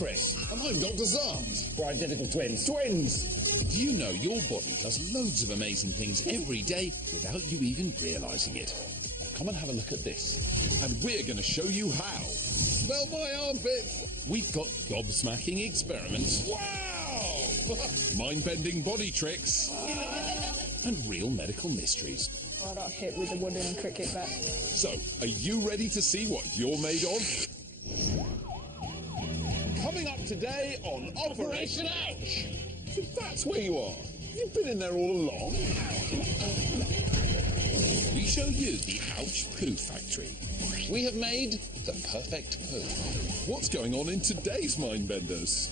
Chris. And I'm Dr. Zant. We're identical twins. Twins! Do you know your body does loads of amazing things every day without you even realising it? Now come and have a look at this. And we're going to show you how. Smell my armpits! We've got gobsmacking experiments. Wow! Mind-bending body tricks. And real medical mysteries. I got hit with a wooden cricket bat. So, are you ready to see what you're made of? Coming up today on Operation Ouch! So that's where you are. You've been in there all along. We show you the Ouch Poo Factory. We have made the perfect poo. What's going on in today's Mindbenders?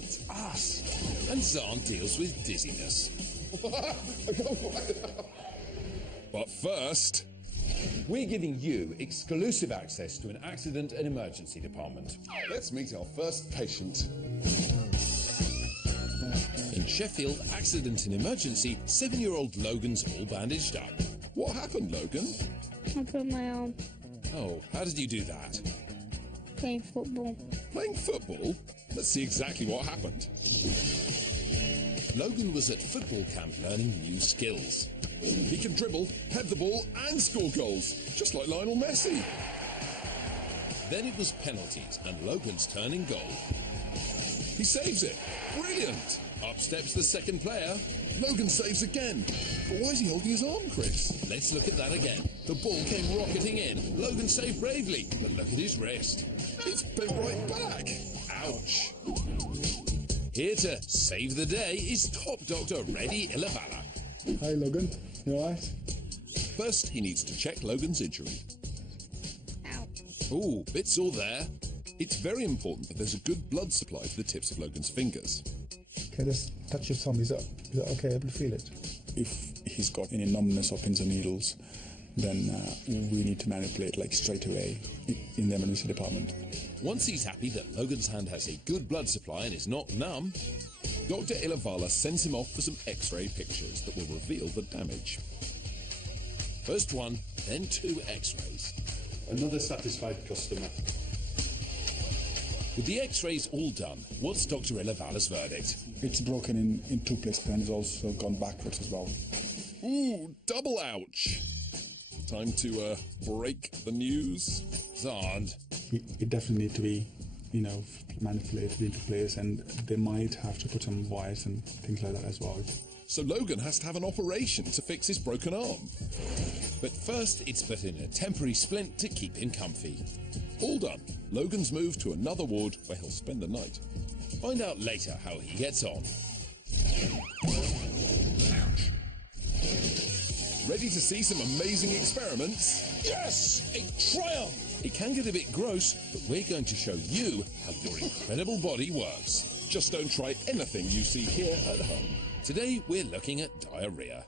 It's us. And Zant deals with dizziness. But first, We're giving you exclusive access to an accident and emergency department. let's meet our first patient. In Sheffield, accident and emergency, 7-year-old Logan's all bandaged up. What happened, Logan? I put my arm Oh, how did you do that? playing football. Playing football? Let's see exactly what happened. Logan was at football camp learning new skills. He can dribble, head the ball, and score goals, just like Lionel Messi. Then it was penalties and Logan's turn in goal. He saves it. Brilliant. Up steps the second player. Logan saves again. But why is he holding his arm, Chris? Let's look at that again. The ball came rocketing in. Logan saved bravely, but look at his wrist. It's bent right back. Ouch. Here to save the day is top doctor Reddy Ilavala. Hi Logan, you alright? First, he needs to check Logan's injury. Ouch. Ooh, bit sore there. It's very important that there's a good blood supply to the tips of Logan's fingers. Okay, just touch your thumb. Is that okay? Able to feel it? If he's got any numbness or pins and needles, then we need to manipulate like straight away in the emergency department. Once he's happy that Logan's hand has a good blood supply and is not numb, Dr. Ilavala sends him off for some x-ray pictures that will reveal the damage. first one, then 2 x-rays. Another satisfied customer. With the x-rays all done, what's Dr. Ilavala's verdict? It's broken in 2 places and it's also gone backwards as well. Ooh, double ouch. Time to break the news. Zand. It definitely need to be, manipulated into place, and they might have to put some wires and things like that as well. So Logan has to have an operation to fix his broken arm. But first, it's put in a temporary splint to keep him comfy. All done. Logan's moved to another ward where he'll spend the night. Find out later how he gets on. Ready to see some amazing experiments? Yes! A triumph! It can get a bit gross, but we're going to show you how your incredible body works. Just don't try anything you see here at home. Today, we're looking at diarrhea.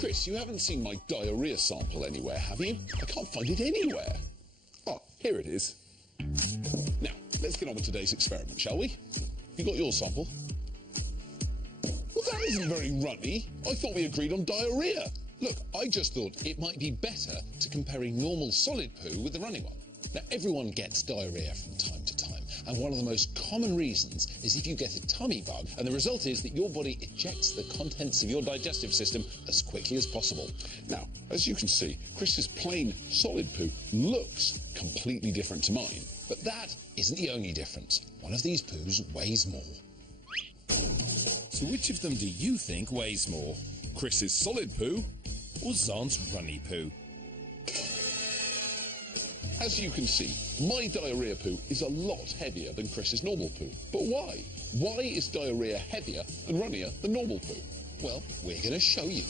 Chris, you haven't seen my diarrhea sample anywhere, have you? I can't find it anywhere. Oh, here it is. Now, let's get on with today's experiment, shall we? You got your sample? Well, that isn't very runny. I thought we agreed on diarrhea. Look, I just thought it might be better to compare a normal solid poo with the runny one. Now, everyone gets diarrhea from time to time, and one of the most common reasons is if you get a tummy bug, and the result is that your body ejects the contents of your digestive system as quickly as possible. Now, as you can see, Chris's plain solid poo looks completely different to mine, but that isn't the only difference. One of these poos weighs more. So which of them do you think weighs more? Chris's solid poo. Or Zant's runny poo? As you can see, my diarrhea poo is a lot heavier than Chris's normal poo. But why? Why is diarrhea heavier and runnier than normal poo? Well, we're going to show you.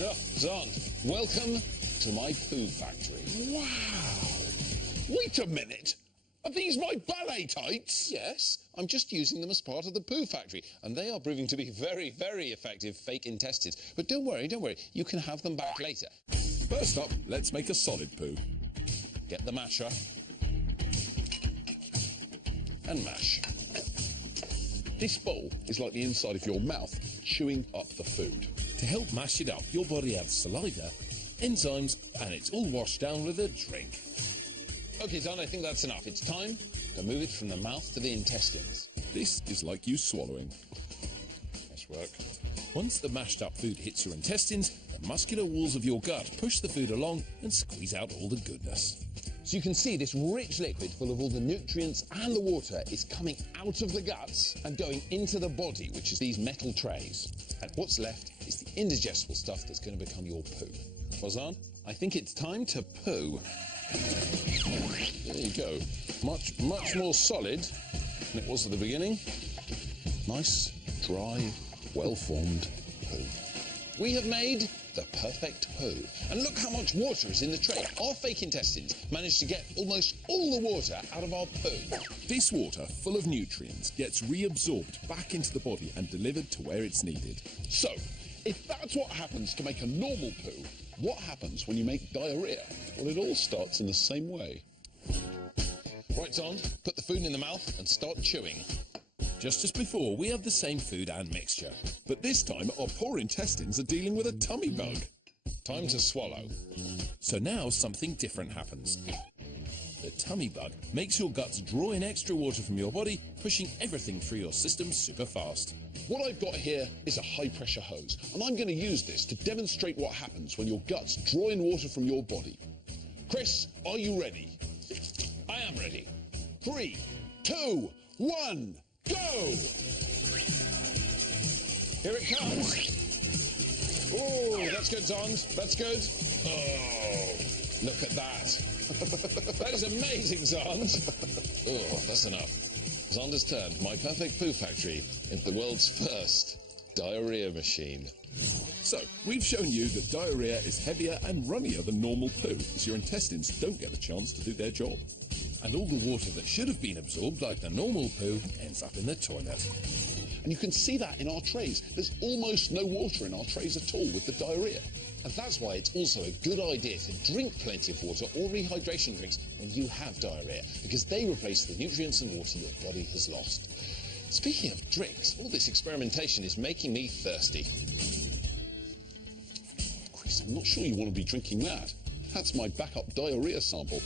Oh, Zant, welcome to my poo factory. Wow! Wait a minute! Are these my ballet tights? Yes, I'm just using them as part of the poo factory, and they are proving to be very, very effective fake intestines. But don't worry, you can have them back later. First up, let's make a solid poo. Get the masher. And mash. This bowl is like the inside of your mouth, chewing up the food. To help mash it up, your body adds saliva, enzymes, and it's all washed down with a drink. OK, Don, I think that's enough. It's time to move it from the mouth to the intestines. This is like you swallowing. Nice work. Once the mashed up food hits your intestines, the muscular walls of your gut push the food along and squeeze out all the goodness. So you can see this rich liquid full of all the nutrients and the water is coming out of the guts and going into the body, which is these metal trays. And what's left is the indigestible stuff that's going to become your poo. Fozan, I think it's time to poo. There you go. Much more solid than it was at the beginning. Nice, dry, well-formed poo. We have made the perfect poo. And look how much water is in the tray. Our fake intestines managed to get almost all the water out of our poo. This water, full of nutrients, gets reabsorbed back into the body and delivered to where it's needed. So, if that's what happens to make a normal poo, what happens when you make diarrhea? Well, it all starts in the same way. Right, Zond, put the food in the mouth and start chewing. Just as before, we have the same food and mixture. But this time, our poor intestines are dealing with a tummy bug. Time to swallow. So now something different happens. The tummy bug makes your guts draw in extra water from your body, pushing everything through your system super fast. What I've got here is a high-pressure hose, and I'm going to use this to demonstrate what happens when your guts draw in water from your body. Chris, are you ready? I am ready. 3, 2, 1... Go! Here it comes. Oh, that's good, Zond. That's good. Oh, look at that. That is amazing, Zond. Oh, that's enough. Zond has turned my perfect poo factory into the world's first diarrhea machine. So, we've shown you that diarrhea is heavier and runnier than normal poo, as your intestines don't get a chance to do their job. And all the water that should have been absorbed like the normal poo ends up in the toilet. And you can see that in our trays. There's almost no water in our trays at all with the diarrhea. And that's why it's also a good idea to drink plenty of water or rehydration drinks when you have diarrhea, because they replace the nutrients and water your body has lost. Speaking of drinks, all this experimentation is making me thirsty. Chris, I'm not sure you want to be drinking that. That's my backup diarrhea sample.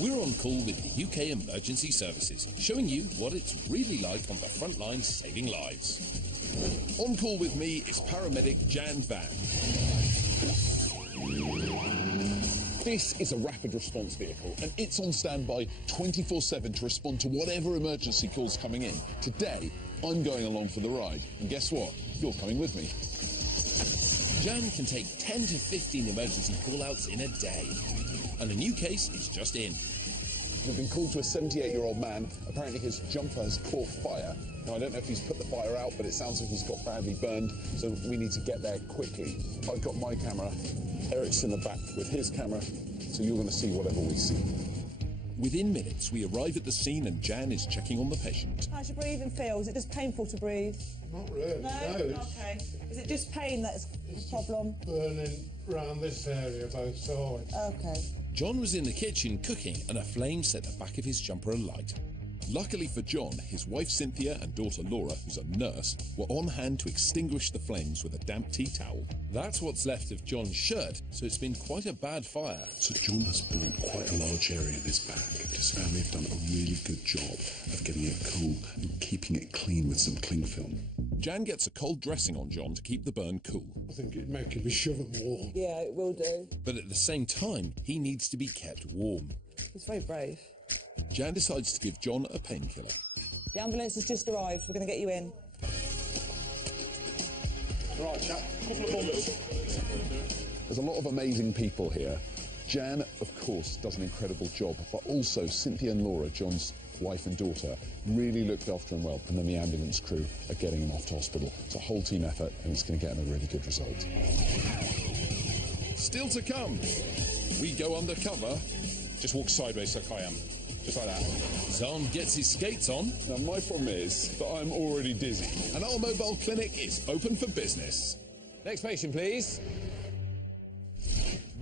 We're on call with the UK Emergency Services, showing you what it's really like on the front lines saving lives. On call with me is paramedic Jan Van. This is a rapid response vehicle, and it's on standby 24/7 to respond to whatever emergency calls coming in. Today, I'm going along for the ride, and guess what? You're coming with me. Jan can take 10 to 15 emergency call-outs in a day. And a new case is just in. We've been called to a 78-year-old man. Apparently his jumper has caught fire. Now, I don't know if he's put the fire out, but it sounds like he's got badly burned, so we need to get there quickly. I've got my camera. Eric's in the back with his camera, so you're going to see whatever we see. Within minutes, we arrive at the scene and Jan is checking on the patient. How's your breathing feel? Is it just painful to breathe? Not really, No? Okay. Is it just pain that's a problem? burning round this area, both sides. Okay. John was in the kitchen cooking and a flame set the back of his jumper alight. Luckily for John, his wife Cynthia and daughter Laura, who's a nurse, were on hand to extinguish the flames with a damp tea towel. That's what's left of John's shirt, so it's been quite a bad fire. So John has burnt quite a large area in his back. His family have done a really good job of getting it cool and keeping it clean with some cling film. Jan gets a cold dressing on John to keep the burn cool. I think it'd make him shiver more. Yeah, it will do. But at the same time, he needs to be kept warm. He's very brave. Jan decides to give John a painkiller. The ambulance has just arrived. We're going to get you in. Right, chap, couple of moments. There's a lot of amazing people here. Jan, of course, does an incredible job, but also Cynthia and Laura, John's wife and daughter, really looked after him well, and then the ambulance crew are getting him off to hospital. It's a whole team effort, and it's going to get him a really good result. Still to come, we go undercover. Just walk sideways like I am. Just like that. Zon gets his skates on. Now, my problem is that I'm already dizzy. And our mobile clinic is open for business. Next patient, please.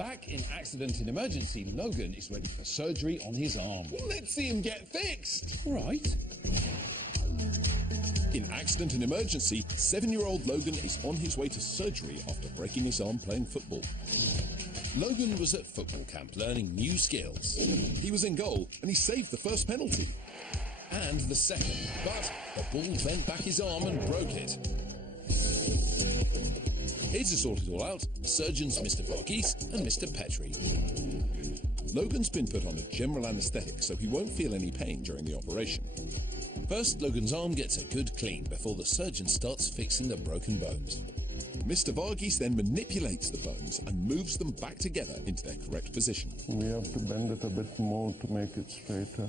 Back in Accident and Emergency, Logan is ready for surgery on his arm. Well, let's see him get fixed. Right. In Accident and Emergency, 7-year-old Logan is on his way to surgery after breaking his arm playing football. Logan was at football camp learning new skills. He was in goal and he saved the first penalty. And the second, but the ball bent back his arm and broke it. Here to sort it all out, surgeons Mr. Varghese and Mr. Petrie. Logan's been put on a general anaesthetic so he won't feel any pain during the operation. First, Logan's arm gets a good clean before the surgeon starts fixing the broken bones. Mr. Varghese then manipulates the bones and moves them back together into their correct position. We have to bend it a bit more to make it straighter.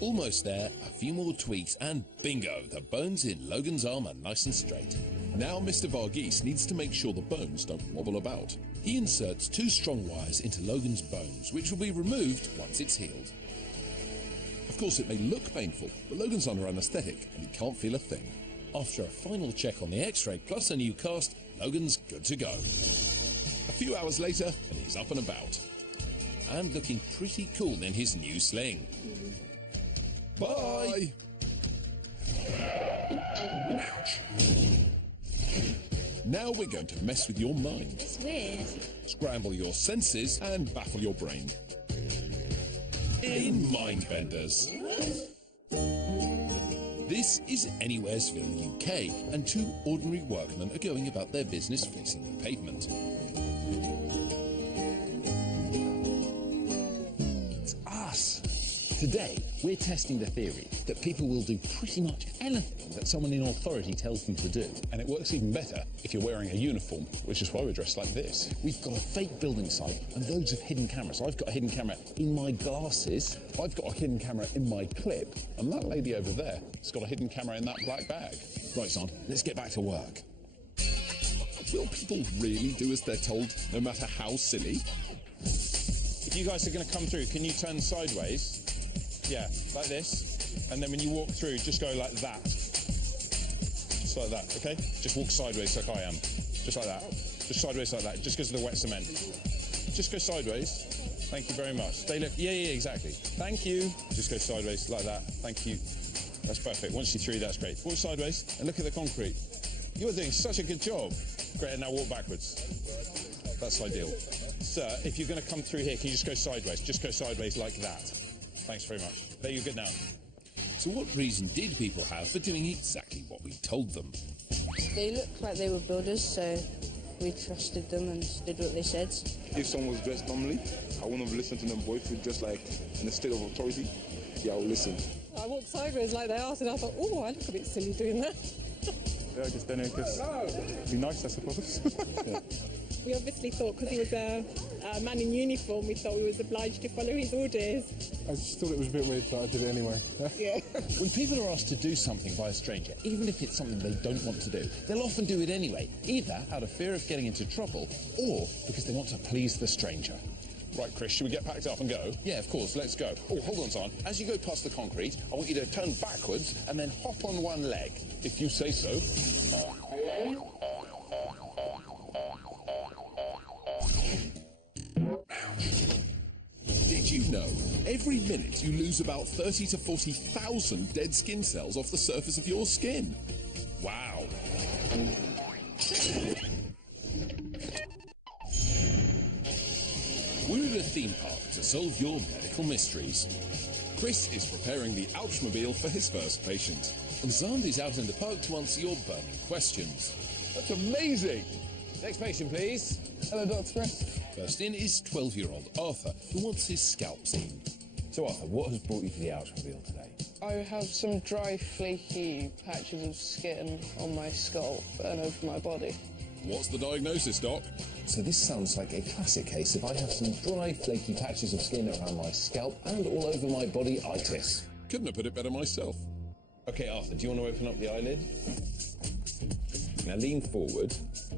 Almost there, a few more tweaks and bingo, the bones in Logan's arm are nice and straight. Now Mr. Varghese needs to make sure the bones don't wobble about. He inserts 2 strong wires into Logan's bones, which will be removed once it's healed. Of course, it may look painful, but Logan's under anaesthetic and he can't feel a thing. After a final check on the X-ray plus a new cast, Logan's good to go. A few hours later, and he's up and about. And looking pretty cool in his new sling. Bye! Ouch. Now we're going to mess with your mind. It's weird. Scramble your senses and baffle your brain. In Mindbenders. This is Anywheresville, UK, and 2 ordinary workmen are going about their business fixing the pavement. It's us. Today, we're testing the theory that people will do pretty much anything that someone in authority tells them to do. And it works even better if you're wearing a uniform, which is why we're dressed like this. We've got a fake building site and loads of hidden cameras. I've got a hidden camera in my glasses. I've got a hidden camera in my clip, and that lady over there has got a hidden camera in that black bag. Right, son, let's get back to work. Will people really do as they're told, no matter how silly? If you guys are going to come through, can you turn sideways? Yeah, like this. And then when you walk through, just go like that. Just like that, okay? Just walk sideways like I am. Just like that. Just sideways like that, just because of the wet cement. Just go sideways. Thank you very much. Stay look. Yeah, exactly. Thank you. Just go sideways like that. Thank you. That's perfect. Once you're through, that's great. Walk sideways and look at the concrete. You're doing such a good job. Great, and now walk backwards. That's ideal. Sir, if you're going to come through here, can you just go sideways? Just go sideways like that. Thanks very much. There, you're good now. So what reason did people have for doing exactly what we told them? They looked like they were builders, so we trusted them and did what they said. If someone was dressed normally, I wouldn't have listened to them, but if you're just like in a state of authority, yeah, I would listen. I walked sideways like they asked, and I thought, oh, I look a bit silly doing that. Yeah, just then it just be nice, I suppose. Yeah. We obviously thought, because he was a man in uniform, we thought we was obliged to follow his orders. I just thought it was a bit weird, but I did it anyway. Yeah. When people are asked to do something by a stranger, even if it's something they don't want to do, they'll often do it anyway, either out of fear of getting into trouble, or because they want to please the stranger. Right, Chris, should we get packed up and go? Yeah, of course, let's go. Oh, hold on, son. As you go past the concrete, I want you to turn backwards and then hop on one leg, if you say so. Did you know, every minute you lose about 30 to 40,000 dead skin cells off the surface of your skin? Wow. We're at a theme park to solve your medical mysteries. Chris is preparing the Ouchmobile for his first patient, and Zand is out in the park to answer your burning questions. That's amazing! Next patient, please. Hello, Dr. First in is 12-year-old Arthur, who wants his scalp seen. So Arthur, what has brought you to the Ouchmobile today? I have some dry, flaky patches of skin on my scalp and over my body. What's the diagnosis, Doc? So this sounds like a classic case of I have some dry, flaky patches of skin around my scalp and all over my body itis. Couldn't have put it better myself. Okay, Arthur, do you want to open up the eyelid? Now lean forward.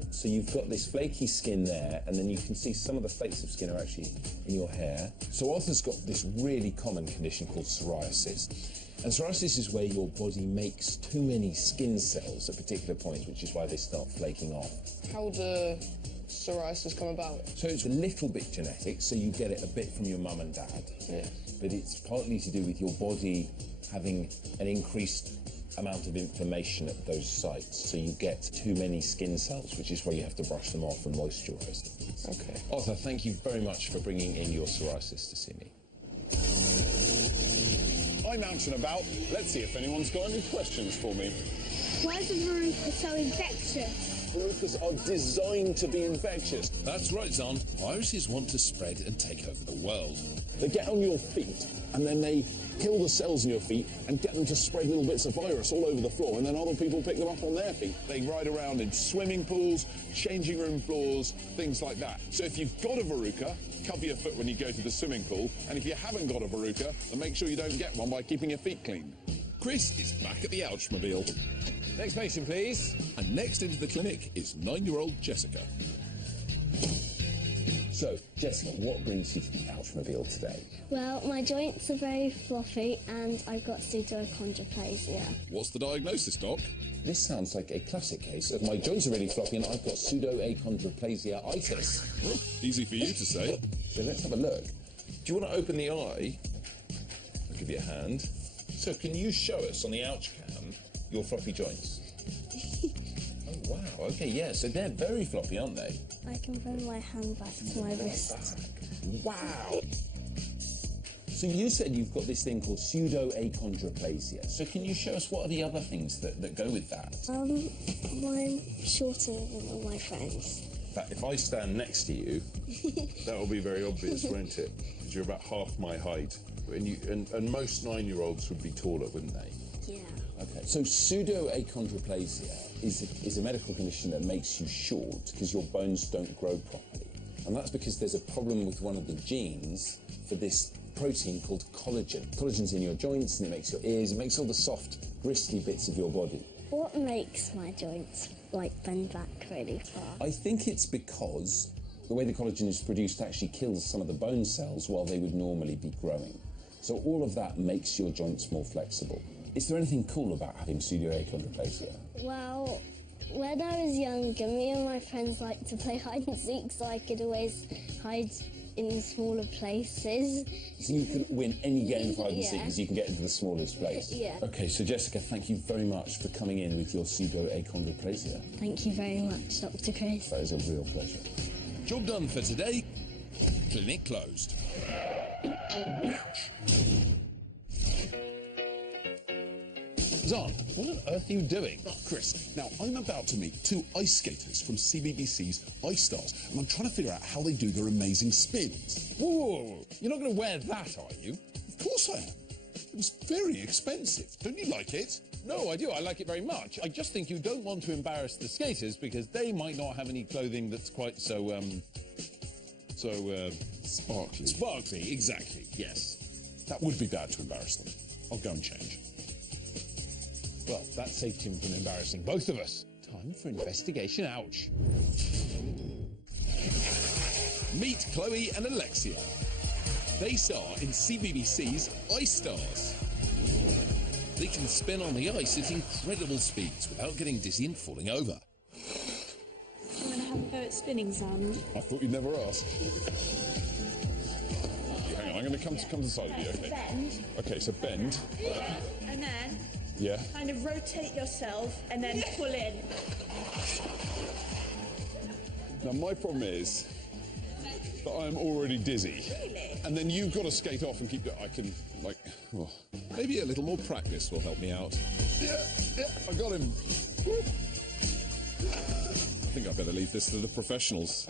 So you've got this flaky skin there, and then you can see some of the flakes of skin are actually in your hair. So Arthur's got this really common condition called psoriasis. And psoriasis is where your body makes too many skin cells at particular points, which is why they start flaking off. How do psoriasis come about? So it's a little bit genetic, so you get it a bit from your mum and dad. Yeah. But it's partly to do with your body having an increased amount of inflammation at those sites, so you get too many skin cells, which is why you have to brush them off and moisturise them. Okay. Arthur, thank you very much for bringing in your psoriasis to see me. I'm out and about. Let's see if anyone's got any questions for me. Why is the verruca so infectious? Verrucas are designed to be infectious. That's right, Zon. Viruses want to spread and take over the world. They get on your feet, and then they kill the cells in your feet and get them to spread little bits of virus all over the floor, and then other people pick them up on their feet. They ride around in swimming pools, changing room floors, things like that. So if you've got a verruca, cover your foot when you go to the swimming pool, and if you haven't got a verruca, then make sure you don't get one by keeping your feet clean. Chris is back at the Ouchmobile. Next patient, please. And next into the clinic is 9-year-old Jessica. So, Jessica, what brings you to the Ouchmobile today? Well, my joints are very floppy and I've got pseudoachondroplasia. What's the diagnosis, Doc? This sounds like a classic case of my joints are really floppy and I've got pseudoachondroplasia-itis. Well, easy for you to say. So let's have a look. Do you want to open the eye? I'll give you a hand. So can you show us on the Ouch cam your floppy joints? Oh, wow. Okay, yeah. So they're very floppy, aren't they? I can bring my hand back to my wrist. Wow. So you said you've got this thing called pseudoachondroplasia. So can you show us what are the other things that go with that? I'm shorter than all my friends. In fact, if I stand next to you, that will be very obvious, won't it? Because you're about half my height. And most 9-year-olds would be taller, wouldn't they? Yeah. Okay. So pseudoachondroplasia is a medical condition that makes you short because your bones don't grow properly. And that's because there's a problem with one of the genes for this protein called collagen. Collagen's in your joints and it makes your ears, it makes all the soft, gristly bits of your body. What makes my joints, bend back really far? I think it's because the way the collagen is produced actually kills some of the bone cells while they would normally be growing. So all of that makes your joints more flexible. Is there anything cool about having pseudoachondroplasia? Well, when I was younger, me and my friends liked to play hide and seek, so I could always hide in smaller places. So you can win any game of hide and seek because you can get into the smallest place? Yeah. Okay, so Jessica, thank you very much for coming in with your pseudoachondroplasia. Thank you very much, Dr. Chris. That is a real pleasure. Job done for today. Clinic closed. Zan, what on earth are you doing? Oh, Chris, now I'm about to meet 2 ice skaters from CBBC's Ice Stars, and I'm trying to figure out how they do their amazing spins. Whoa, you're not going to wear that, are you? Of course I am. It was very expensive. Don't you like it? No, I do. I like it very much. I just think you don't want to embarrass the skaters because they might not have any clothing that's quite so sparkly. Sparkly, exactly, yes. That would be bad to embarrass them. I'll go and change. Well, that saved him from embarrassing both of us. Time for investigation. Ouch. Meet Chloe and Alexia. They star in CBBC's Ice Stars. They can spin on the ice at incredible speeds without getting dizzy and falling over. You want to have a go at spinning, Sam? I thought you'd never ask. Hang on, I'm going to come to the side of you, okay? Bend. Okay, so bend. And then kind of rotate yourself and then pull in. Now, my problem is that I'm already dizzy. Really? And then you've got to skate off and keep... I can, Maybe a little more practice will help me out. Yeah, I got him. I think I better leave this to the professionals.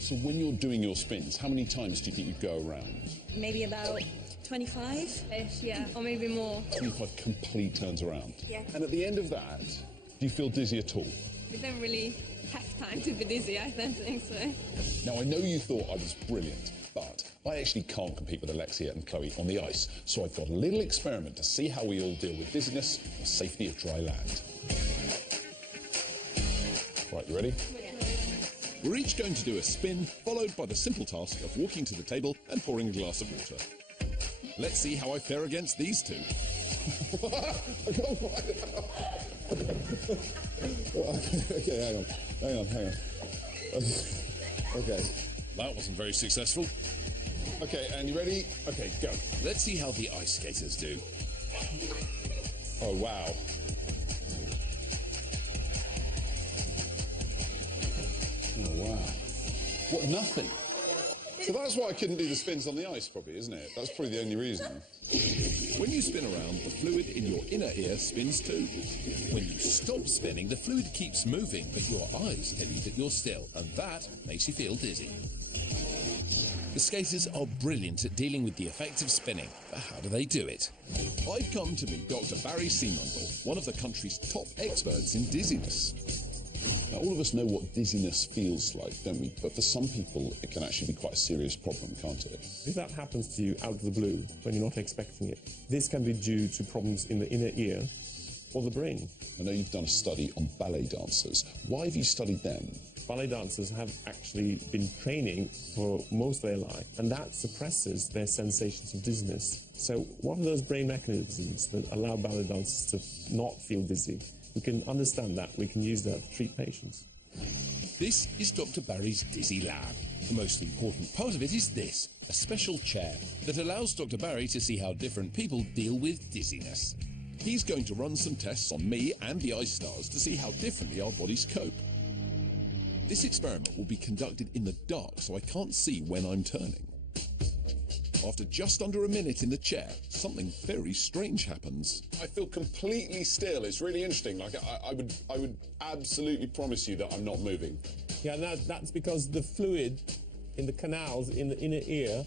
So when you're doing your spins, how many times do you think you go around? Maybe about 25-ish, yeah, or maybe more. 25 complete turns around. Yeah. And at the end of that, do you feel dizzy at all? We don't really have time to be dizzy, I don't think so. Now, I know you thought I was brilliant, but I actually can't compete with Alexia and Chloe on the ice, so I've got a little experiment to see how we all deal with dizziness and safety of dry land. Right, you ready? We're each going to do a spin, followed by the simple task of walking to the table and pouring a glass of water. Let's see how I fare against these two. Okay, hang on. Okay. That wasn't very successful. Okay, and you ready? Okay, go. Let's see how the ice skaters do. Oh, wow. Oh, wow. What, nothing? So that's why I couldn't do the spins on the ice, probably, isn't it? That's probably the only reason. When you spin around, the fluid in your inner ear spins too. When you stop spinning, the fluid keeps moving, but your eyes tell you that you're still, and that makes you feel dizzy. The skaters are brilliant at dealing with the effects of spinning, but how do they do it? I've come to meet Dr. Barry Seamundle, one of the country's top experts in dizziness. Now, all of us know what dizziness feels like, don't we? But for some people, it can actually be quite a serious problem, can't it? If that happens to you out of the blue, when you're not expecting it, this can be due to problems in the inner ear or the brain. I know you've done a study on ballet dancers. Why have you studied them? Ballet dancers have actually been training for most of their life, and that suppresses their sensations of dizziness. So what are those brain mechanisms that allow ballet dancers to not feel dizzy? We can understand that. We can use that to treat patients. This is Dr. Barry's Dizzy Lab. The most important part of it is this, a special chair that allows Dr. Barry to see how different people deal with dizziness. He's going to run some tests on me and the ice stars to see how differently our bodies cope. This experiment will be conducted in the dark, so I can't see when I'm turning. After just under a minute in the chair, something very strange happens. I feel completely still. It's really interesting. Like I would absolutely promise you that I'm not moving. Yeah, that's because the fluid in the canals in the inner ear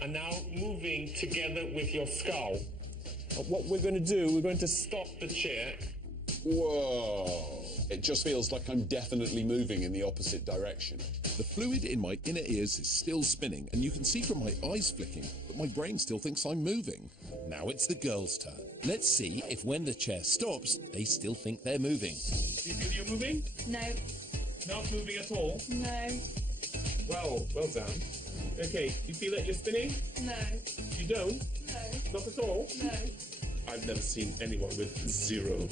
are now moving together with your skull. What we're going to do, we're going to stop the chair. Whoa. It just feels like I'm definitely moving in the opposite direction. The fluid in my inner ears is still spinning, and you can see from my eyes flicking that my brain still thinks I'm moving. Now it's the girls' turn. Let's see if when the chair stops, they still think they're moving. Do you feel you're moving? No. Not moving at all? No. Well done. Okay, you feel that you're spinning? No. You don't? No. Not at all? No. I've never seen anyone with zero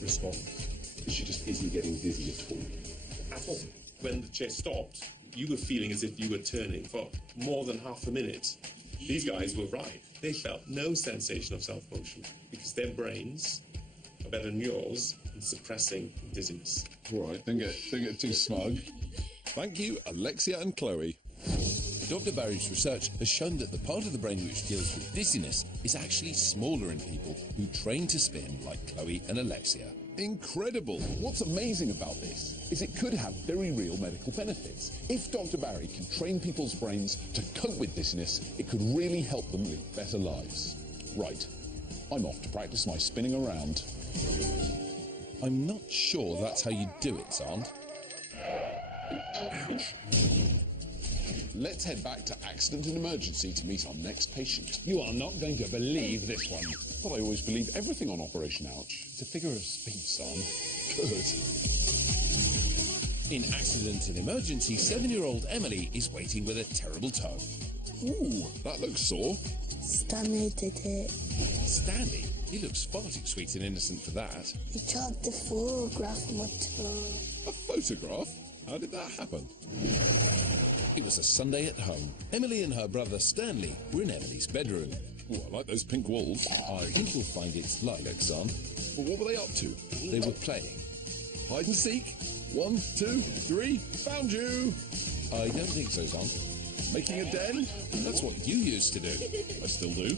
response. She just isn't getting dizzy at all. At all. When the chair stopped, you were feeling as if you were turning for more than half a minute. These guys were right. They felt no sensation of self-motion because their brains are better than yours in suppressing dizziness. All right, don't get too smug. Thank you, Alexia and Chloe. Dr. Barry's research has shown that the part of the brain which deals with dizziness is actually smaller in people who train to spin like Chloe and Alexia. Incredible! What's amazing about this is it could have very real medical benefits. If Dr. Barry can train people's brains to cope with dizziness, it could really help them live better lives. Right, I'm off to practice my spinning around. I'm not sure that's how you do it, Zand. Ouch. Let's head back to Accident and Emergency to meet our next patient. You are not going to believe this one. But I always believe everything on Operation Ouch. It's a figure of speech, son. Good. In Accident and Emergency, 7-year-old Emily is waiting with a terrible toe. Ooh, that looks sore. Stanley did it. Stanley? He looks far too sweet and innocent for that. He tried to photograph my toe. A photograph? How did that happen? It was a Sunday at home. Emily and her brother Stanley were in Emily's bedroom. Oh, I like those pink walls. I think you'll find it's lilac, son. Well, what were they up to? They were playing. Hide and seek? 1, 2, 3, found you! I don't think so, son. Making a den? That's what you used to do. I still do.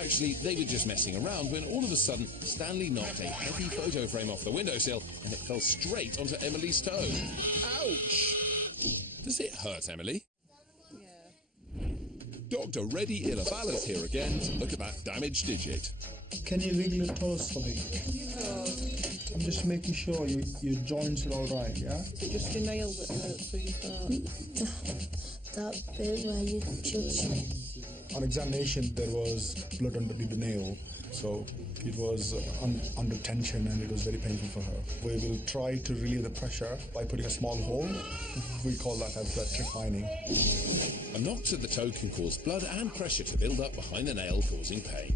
Actually, they were just messing around when all of a sudden, Stanley knocked a heavy photo frame off the windowsill and it fell straight onto Emily's toe. Ouch! Does it hurt, Emily? Yeah. Dr. Reddy Ilabala's here again to look at that damaged digit. Can you wiggle your toes for me? I'm just making sure your joints are all right, yeah? Is it just your nail that hurts really bad? That bit where you touch it. On examination, there was blood underneath the nail, so it was under tension and it was very painful for her. We will try to relieve the pressure by putting a small hole. We call that as trefining. A knock to the toe can cause blood and pressure to build up behind the nail, causing pain.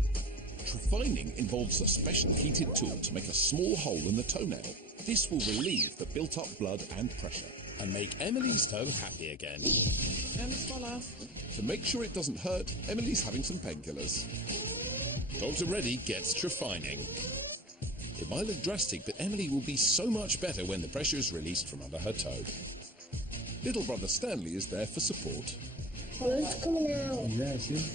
Trefining involves a special heated tool to make a small hole in the toenail. This will relieve the built-up blood and pressure. and make Emily's toe happy again. And swallow. To make sure it doesn't hurt, Emily's having some painkillers. Dr. Reddy gets trephining. It might look drastic, but Emily will be so much better when the pressure is released from under her toe. Little brother Stanley is there for support. Blood's coming out. Yeah, see?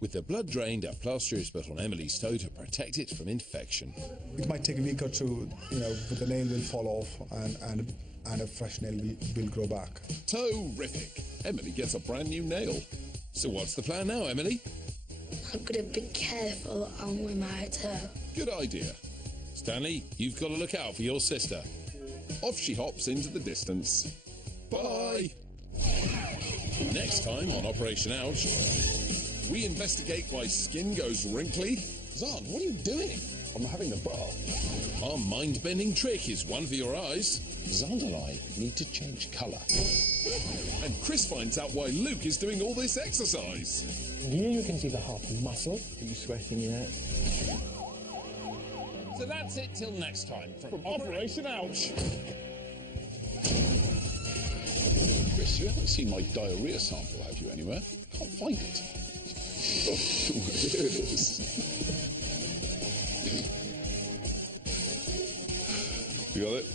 With the blood drained, a plaster is put on Emily's toe to protect it from infection. It might take a week or two, but the nail will fall off and a fresh nail will grow back. Terrific! Emily gets a brand new nail. So what's the plan now, Emily? I'm gonna be careful on with my toe. Good idea. Stanley, you've got to look out for your sister. Off she hops into the distance. Bye! Next time on Operation Ouch, we investigate why skin goes wrinkly. Zahn, what are you doing? I'm having a bath. Our mind-bending trick is one for your eyes. Zahn and I need to change colour. And Chris finds out why Luke is doing all this exercise. Here you can see the heart muscle. Are you sweating yet? So that's it till next time from Operation Ouch. Chris, you haven't seen my diarrhea sample, have you, anywhere? I can't find it. Oh, here it is. You got it?